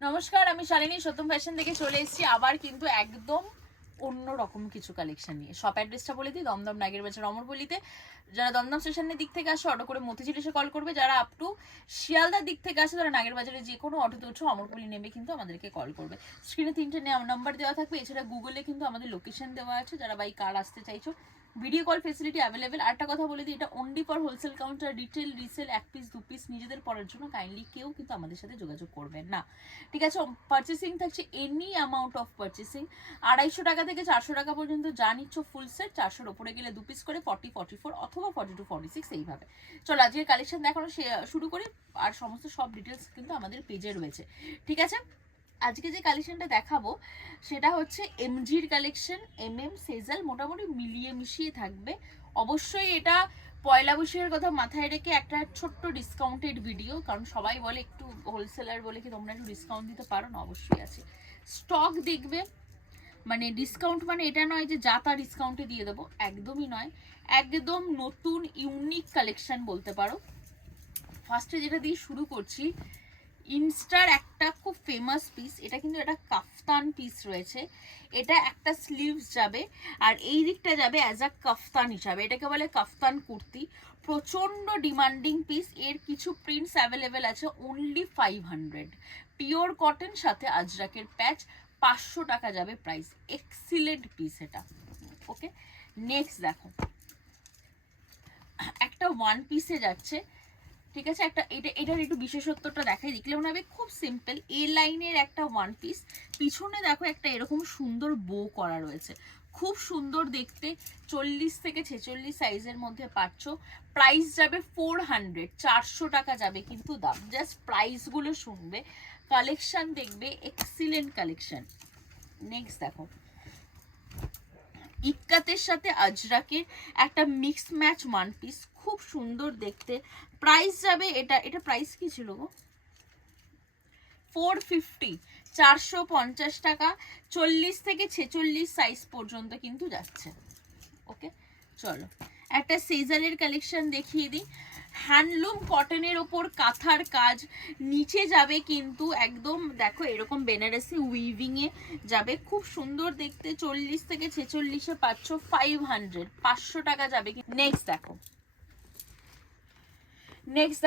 নমস্কার, আমি শালিনী সত্যম ফ্যাশন থেকে চলে এসেছি আবার কিন্তু একদম অন্য রকম কিছু কালেকশন নিয়ে। শপ অ্যাড্রেসটা বলে দিই, দমদম নাগের বাজার অমরপল্লিতে। যারা দমদম স্টেশনের দিক থেকে আসে অটো করে মতিঝিল এসে কল করবে, যারা আপ টু শিয়ালদার দিক থেকে আসে তারা নাগের বাজারে যে কোনো অটোতে উঠে অমরপল্লি নেমে কিন্তু আমাদেরকে কল করবে। স্ক্রিনে 3টে নাম্বার দেওয়া থাকবে, এছাড়া গুগলে কিন্তু আমাদের লোকেশন দেওয়া আছে। যারা বাই কার আসতে চাইছো ভিডিও কল ফেসিলিটি অ্যাভেলেবেল। আরেকটা কথা বলে দিই, এটা only for wholesale counter, retail resale 1 piece 2 piece নিজেদের পরার জন্য কাইন্ডলি কেউ কিন্তু আমাদের সাথে যোগাযোগ করবেন না, ঠিক আছে? পারচেসিং থাকছে এনি অ্যামাউন্ট অফ পারচেসিং 250 টাকা থেকে 400 টাকা পর্যন্ত যা নিচ্ছ ফুল সেট, 400-র ওপরে গেলে 2 পিস করে 40, 44 অথবা 42, 46 এইভাবে। চলো আজকের কালেকশন দেখানো শুরু করি, আর সমস্ত সব ডিটেলস কিন্তু আমাদের পেজে রয়েছে, ঠিক আছে? আজকে যে কালেকশনটা দেখাবো সেটা হচ্ছে এমজির কালেকশন, সেজাল, মোটামুটি মিলিয়ে মিশিয়ে থাকবে। অবশ্যই এটা পয়লা বৈশাখের কথা মাথায় রেখে একটা ছোট্ট ডিসকাউন্টেড ভিডিও, কারণ সবাই বলে একটু হোলসেলার বলে কি তোমরা একটু ডিসকাউন্ট দিতে পারো না, অবশ্যই আছে। স্টক দেখবে, মানে ডিসকাউন্ট মানে এটা নয় যে যা তা ডিসকাউন্টে দিয়ে দেবো, একদমই নয়। একদম নতুন ইউনিক কালেকশন বলতে পারো। ফার্স্টে যেটা দিয়ে শুরু করছি, ইনস্টার একটা খুব ফেমাস পিস, এটা কিন্তু একটা কাফতান পিস রয়েছে। এটা একটা স্লিভস যাবে আর এই দিকটা যাবে অ্যাজ আ কাফতান হিসাবে, এটাকে বলে কাফতান কুর্তি। প্রচন্ড ডিমান্ডিং পিস, এর কিছু প্রিন্টস অ্যাভেলেবেল আছে। অনলি 500, পিওর কটন, সাথে আজরাকের প্যাচ, 500 টাকা যাবে প্রাইস। এক্সিলেন্ট পিস এটা, ওকে। নেক্সট দেখো, একটা ওয়ান পিসে যাচ্ছে, ঠিক আছে? একটা এটার একটু বিশেষত্বটা দেখাই, দেখলে মনে হবে খুব সিম্পল। এ লাইনের একটা ওয়ান পিস, পিছনে দেখো একটা এরকম সুন্দর বো করা রয়েছে, খুব সুন্দর দেখতে। 40 থেকে 46 সাইজের মধ্যে পাচ্ছ। প্রাইস যাবে 400, 400 টাকা যাবে কিন্তু দাম। জাস্ট প্রাইসগুলো শুনবে, কালেকশন দেখবে, এক্সিলেন্ট কালেকশন। নেক্সট দেখো, ইক্কাতের সাথে আজরাকের একটা মিক্স ম্যাচ ওয়ান পিস, খুব সুন্দর দেখতে। প্রাইস যাবে, এটা প্রাইস কি ছিল গো? 450, 450 টাকা। 40 থেকে 46 সাইজ পর্যন্ত কিন্তু যাচ্ছে, ওকে। চলো একটা সেজালের কালেকশন দেখিয়ে দিই। হ্যান্ডলুম কটনের ওপর কাঁথার কাজ, নিচে যাবে কিন্তু একদম দেখো এরকম বেনারসি উইভিং এ যাবে, খুব সুন্দর দেখতে। 40 থেকে 46-এ পাচ্ছ 500, 500 টাকা যাবে। নেক্সট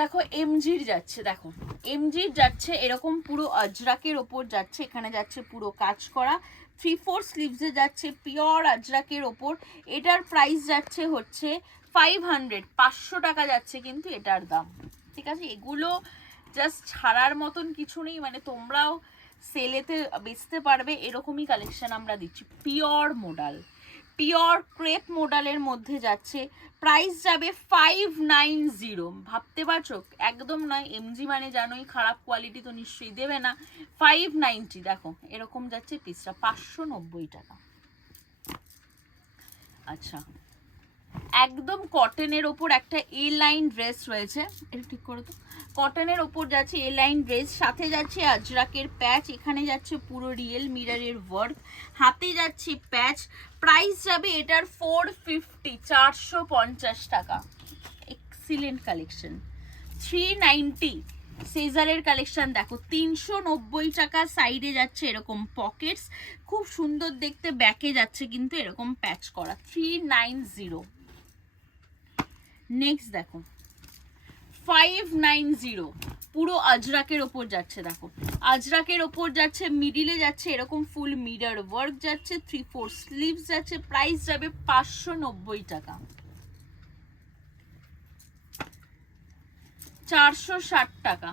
দেখো এমজির যাচ্ছে, দেখো এমজির যাচ্ছে এরকম পুরো আজরাকের ওপর যাচ্ছে, এখানে যাচ্ছে পুরো কাজ করা। 3/4 স্লিভসে যাচ্ছে, পিওর আজরাকের ওপর। এটার প্রাইস যাচ্ছে হচ্ছে 500, 500 টাকা যাচ্ছে কিন্তু এটার দাম, ঠিক আছে? এগুলো জাস্ট ছাড়ার মতন কিছু নেই, মানে তোমরাও সেলেতে বেচতে পারবে, এরকমই কালেকশন আমরা দিচ্ছি। পিওর মোডাল, পিওর ক্রেপ মডেলের মধ্যে যাচ্ছে। প্রাইস যাবে 590। ভাবতে পারছো? একদম নয়, এমজি মানে জানোই খারাপ কোয়ালিটি তো নিশ্চয়ই দেবে না। 590, দেখো এরকম যাচ্ছে পিসটা, 590 টাকা। আচ্ছা, একদম কটনের ওপর একটা এ লাইন ড্রেস রয়েছে, এটা ঠিক করে তো। কটনের ওপর যাচ্ছে এ লাইন ড্রেস, সাথে যাচ্ছে আজরাকের প্যাচ, এখানে যাচ্ছে পুরো রিয়েল মিররের ওয়ার্ক, হাতে যাচ্ছে প্যাচ। প্রাইস যাবে এটার 450, 450 টাকা। Excellent collection. 390 সেজারের কালেকশন দেখো, 390 টাকা। সাইডে যাচ্ছে এরকম পকেটস, খুব সুন্দর দেখতে। ব্যাকে যাচ্ছে কিন্তু এরকম প্যাচ করা, 390। নেক্সট দেখো 590, পুরো আজরাকের ওপর যাচ্ছে। দেখো আজরাকের ওপর যাচ্ছে, মিডিলে যাচ্ছে এরকম ফুল মিরর ওয়ার্ক যাচ্ছে, 3/4 স্লিভস যাচ্ছে। প্রাইস যাবে 590 টাকা। 460 টাকা,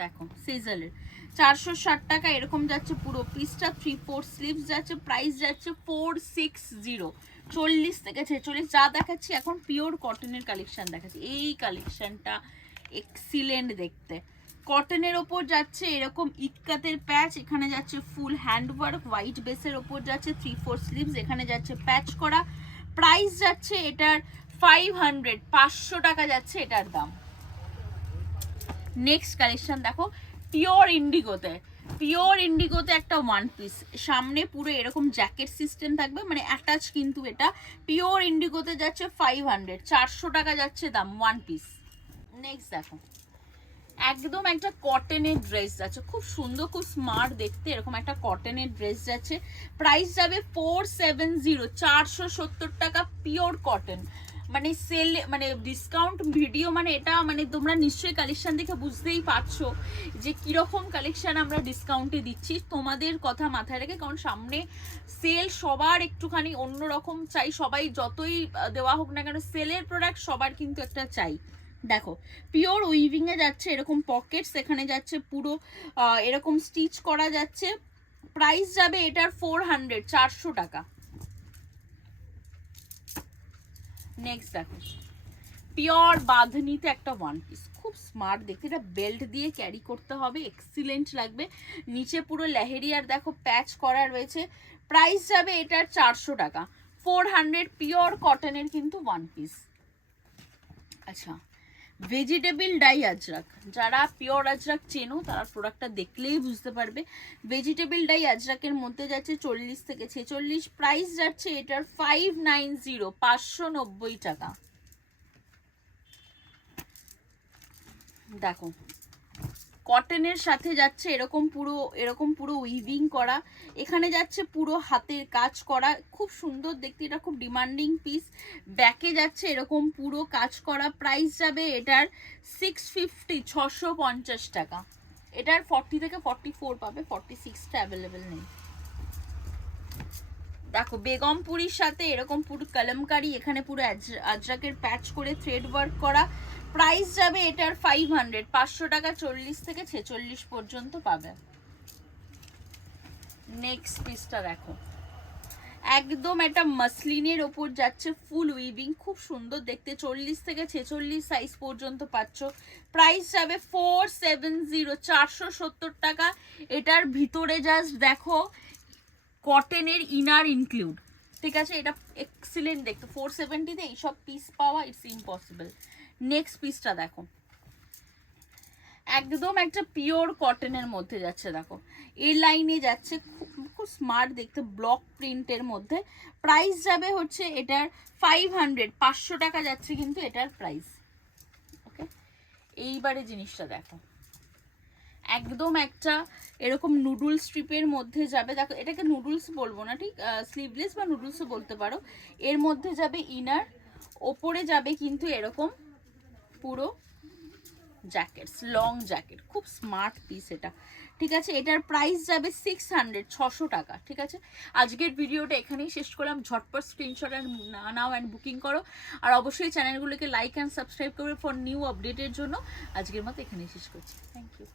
দেখো সিজলের 460 টাকা এরকম যাচ্ছে পুরো পিসটা। 3/4 স্লিভস যাচ্ছে, প্রাইস যাচ্ছে 460। 40 থেকে 46 যা দেখাচ্ছি এখন পিওর কটনের কালেকশন দেখাচ্ছি। এই কালেকশনটা এক্সিলেন্ট দেখতে, কটনের ওপর যাচ্ছে এরকম ইক্কাতের প্যাচ, এখানে যাচ্ছে ফুল হ্যান্ডওয়ার্ক, হোয়াইট বেসের ওপর যাচ্ছে 3/4 স্লিভস, এখানে যাচ্ছে প্যাচ করা। প্রাইস যাচ্ছে এটার 500, 500 টাকা যাচ্ছে এটার দাম। নেক্সট কালেকশন দেখো, পিওর ইন্ডিগোতে, পিওর ইন্ডিগোতে একটা ওয়ান পিস, সামনে পুরো এরকম জ্যাকেট সিস্টেম থাকবে, মানে অ্যাটাচ কিন্তু এটা। পিওর ইন্ডিগোতে যাচ্ছে 500, 400 টাকা যাচ্ছে দাম ওয়ান পিস। নেক্সট দেখো, একদম একটা কটনের ড্রেস যাচ্ছে, খুব সুন্দর, খুব স্মার্ট দেখতে, এরকম একটা কটনের ড্রেস যাচ্ছে। প্রাইস যাবে 470, 470 টাকা, পিওর কটন। মানে সেল, মানে ডিসকাউন্ট ভিডিও, মানে এটা মানে তোমরা নিশ্চয়ই কালেকশন দেখে বুঝতেই পারছো যে কিরকম কালেকশন আমরা ডিসকাউন্টে দিচ্ছি। তোমাদের কথা মাথায় রেখে, কারণ সামনে সেল, সবার একটুখানি অন্যরকম চাই, সবাই যতই দেওয়া হোক না কেন সেলের প্রোডাক্ট সবার কিন্তু একটা চাই। দেখো পিওর উইভিং এ যাচ্ছে, এরকম পকেটস এখানে যাচ্ছে, পুরো এরকম স্টিচ করা যাচ্ছে। প্রাইস যাবে এটার 400, 400 টাকা। নেক্সট দেখো পিওর বাঁধনিতে একটা ওয়ান পিস, খুব স্মার্ট দেখতে, এটা বেল্ট দিয়ে ক্যারি করতে হবে, এক্সিলেন্ট লাগবে। নিচে পুরো লেহেরিয়ার দেখো প্যাচ করা রয়েছে। প্রাইস যাবে এটার 400 টাকা, 400, পিওর কটনের কিন্তু ওয়ান পিস। আচ্ছা, ভেজিটেবল ডাই আজরাক, যারা পিওর আজরাক চেনো তারা প্রোডাক্টটা দেখলেই বুঝতে পারবে। ভেজিটেবল ডাই আজরাকের মধ্যে যাচ্ছে 40 থেকে 46, প্রাইস যাচ্ছে এটার 590, 590 টাকা। দেখো কটনের সাথে যাচ্ছে এরকম পুরো উইভিং করা, এখানে যাচ্ছে পুরো হাতের কাজ করা, খুব সুন্দর দেখতে, এটা খুব ডিমান্ডিং পিস। ব্যাকে যাচ্ছে এরকম পুরো কাজ করা। প্রাইস যাবে এটার 650, 650 টাকা। এটার 40 থেকে 44 পাবে, 46টা অ্যাভেলেবেল নেই। দেখো বেগমপুরির সাথে এরকম পুরো কলমকারি, এখানে পুরো আজরাকের প্যাচ করে থ্রেড ওয়ার্ক করা। প্রাইস যাবে এটার 500, 500 টাকা, 40 থেকে 46 পর্যন্ত পাবে। নেক্সট পিসটা দেখো, একদম একটা মাসলিনের ওপর যাচ্ছে, ফুল উইভিং, খুব সুন্দর দেখতে, 40 থেকে 46 সাইজ পর্যন্ত পাচ্ছ। প্রাইস যাবে 470, 470 টাকা। এটার ভিতরে জাস্ট দেখো কটনের ইনার ইনক্লুড, ঠিক আছে, এটা এক্সিলেন্ট দেখতে। 470-তে এইসব পিস পাওয়া ইটস ইম্পসিবল। নেক্সট পিসটা দেখো, একদম একটা পিওর কটনের মধ্যে যাচ্ছে, দেখো এই লাইনে যাচ্ছে, খুব স্মার্ট দেখতে, ব্লক প্রিন্টের মধ্যে। প্রাইস যাবে হচ্ছে এটার 500, 500 টাকা যাচ্ছে কিন্তু এটার প্রাইস। ওকে, এইবারে জিনিসটা দেখো, একদম একটা এরকম নুডল স্ট্রিপের মধ্যে যাবে। দেখো এটাকে নুডলস বলবো না, ঠিক স্লিভলেস বা নুডলসও বলতে পারো। এর মধ্যে যাবে ইনার, ওপরে যাবে কিন্তু এরকম পুরো জ্যাকেটস, লং জ্যাকেট, খুব স্মার্ট পিস এটা, ঠিক আছে। এটার প্রাইস যাবে 600, 600 টাকা, ঠিক আছে। আজকের ভিডিওটা এখানেই শেষ করলাম। ঝটপট স্ক্রিনশট নাও অ্যান্ড বুকিং করো, আর অবশ্যই চ্যানেলগুলোকে লাইক অ্যান্ড সাবস্ক্রাইব করবে ফর নিউ আপডেটের জন্য। আজকের মতো এখানেই শেষ করছি, থ্যাংক ইউ।